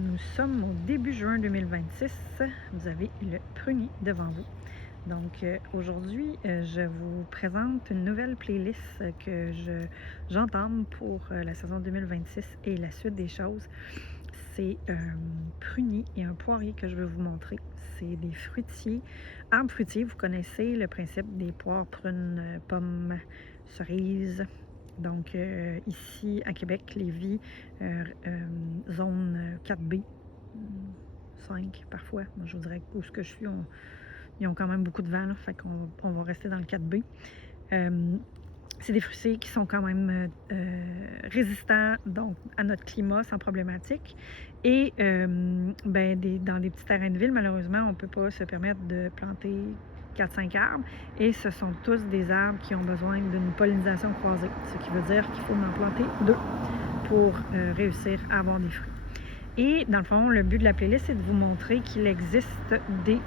Nous sommes au début juin 2026. Vous avez le prunier devant vous. Donc aujourd'hui, je vous présente une nouvelle playlist que j'entame pour la saison 2026 et la suite des choses. C'est un prunier et un poirier que je veux vous montrer. C'est des fruitiers, arbres fruitiers. Vous connaissez le principe des poires, prunes, pommes, cerises. Donc ici à Québec, Lévis, zone 4B, 5 parfois. Moi, je vous dirais où ce que je suis, ils ont quand même beaucoup de vent, là, fait qu'on va rester dans le 4B. C'est des fruitiers qui sont quand même résistants donc, à notre climat sans problématique. Et dans des petits terrains de ville, malheureusement, on ne peut pas se permettre de planter 4-5 arbres. Et ce sont tous des arbres qui ont besoin d'une pollinisation croisée. Ce qui veut dire qu'il faut en planter 2 pour réussir à avoir des fruits. Et dans le fond, le but de la playlist, c'est de vous montrer qu'il existe des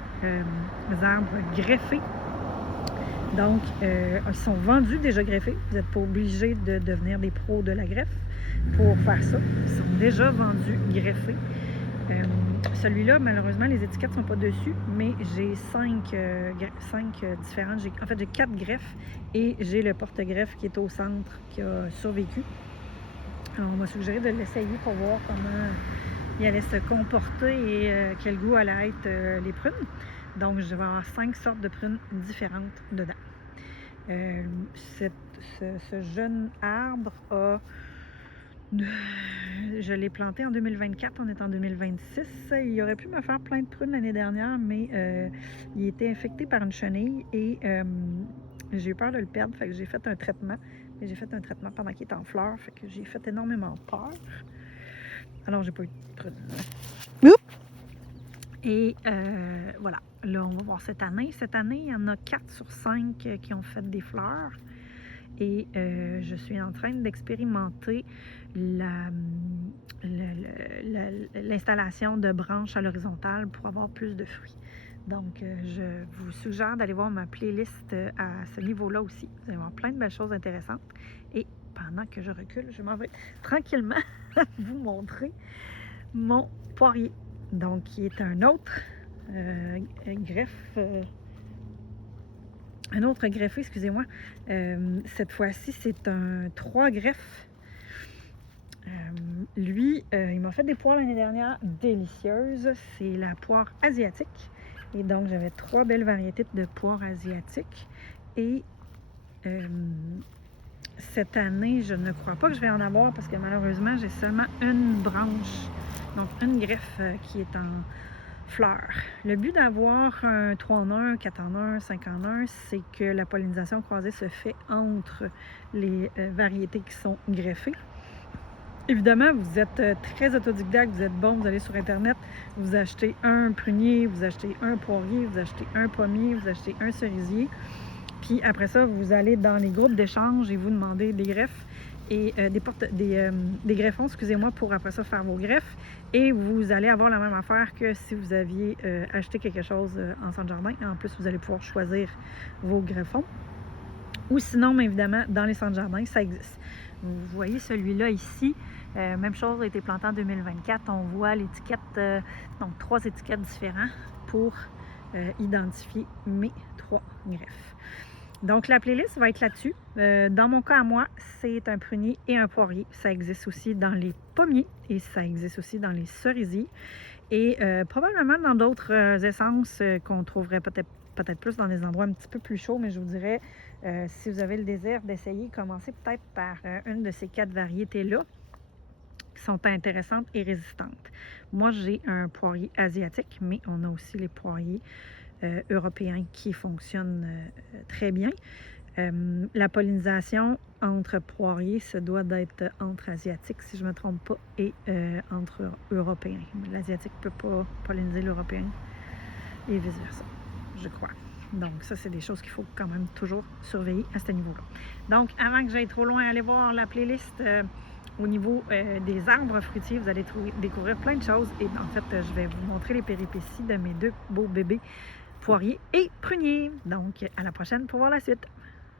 arbres greffés. Donc, ils sont vendus déjà greffés. Vous n'êtes pas obligé de devenir des pros de la greffe pour faire ça. Ils sont déjà vendus greffés. Celui-là, malheureusement, les étiquettes ne sont pas dessus, mais j'ai 5 différentes. En fait, j'ai 4 greffes et j'ai le porte-greffe qui est au centre, qui a survécu. Alors, on m'a suggéré de l'essayer pour voir comment il allait se comporter et quel goût allait être les prunes. Donc, je vais avoir 5 sortes de prunes différentes dedans. Ce jeune arbre a... Je l'ai planté en 2024, on est en 2026. Il aurait pu me faire plein de prunes l'année dernière, mais il était infecté par une chenille et j'ai eu peur de le perdre, fait que j'ai fait un traitement. Mais j'ai fait un traitement pendant qu'il était en fleurs, fait que j'ai fait énormément peur. Alors, j'ai pas eu de prunes. Et voilà, là, on va voir cette année. Cette année, il y en a 4 sur 5 qui ont fait des fleurs. Et je suis en train d'expérimenter l'installation de branches à l'horizontale pour avoir plus de fruits. Donc, je vous suggère d'aller voir ma playlist à ce niveau-là aussi. Vous allez voir plein de belles choses intéressantes. Et pendant que je recule, je m'en vais tranquillement vous montrer mon poirier. Donc, qui est un autre greffe... un autre greffé, excusez-moi. Cette fois-ci, c'est un 3 greffes. Lui, il m'a fait des poires l'année dernière délicieuses. C'est la poire asiatique. Et donc, j'avais 3 belles variétés de poires asiatiques. Et cette année, je ne crois pas que je vais en avoir parce que malheureusement, j'ai seulement une branche, donc une greffe qui est en fleurs. Le but d'avoir un 3 en 1, 4 en 1, 5 en 1, c'est que la pollinisation croisée se fait entre les variétés qui sont greffées. Évidemment, vous êtes très autodidacte, vous êtes bon, vous allez sur Internet, vous achetez un prunier, vous achetez un poirier, vous achetez un pommier, vous achetez un cerisier. Puis après ça, vous allez dans les groupes d'échange et vous demandez des greffes et des greffons, excusez-moi, pour après ça faire vos greffes. Et vous allez avoir la même affaire que si vous aviez acheté quelque chose en centre jardin. Et en plus, vous allez pouvoir choisir vos greffons. Ou sinon, bien évidemment, dans les centres jardins, ça existe. Vous voyez celui-là ici, même chose a été planté en 2024. On voit l'étiquette, donc 3 étiquettes différentes pour identifier mes 3 greffes. Donc, la playlist va être là-dessus. Dans mon cas à moi, c'est un prunier et un poirier. Ça existe aussi dans les pommiers et ça existe aussi dans les cerisiers. Et probablement dans d'autres essences qu'on trouverait peut-être plus dans des endroits un petit peu plus chauds, mais je vous dirais, si vous avez le désir d'essayer, commencez peut-être par une de ces 4 variétés-là qui sont intéressantes et résistantes. Moi, j'ai un poirier asiatique, mais on a aussi les poiriers européens qui fonctionnent très bien. La pollinisation entre poiriers, ça doit d'être entre asiatiques, si je ne me trompe pas, et entre européens. L'asiatique ne peut pas polliniser l'européen et vice-versa, je crois. Donc, ça, c'est des choses qu'il faut quand même toujours surveiller à ce niveau-là. Donc, avant que j'aille trop loin, allez voir la playlist au niveau des arbres fruitiers. Vous allez découvrir plein de choses. Et en fait, je vais vous montrer les péripéties de mes 2 beaux bébés poiriers et pruniers. Donc, à la prochaine pour voir la suite.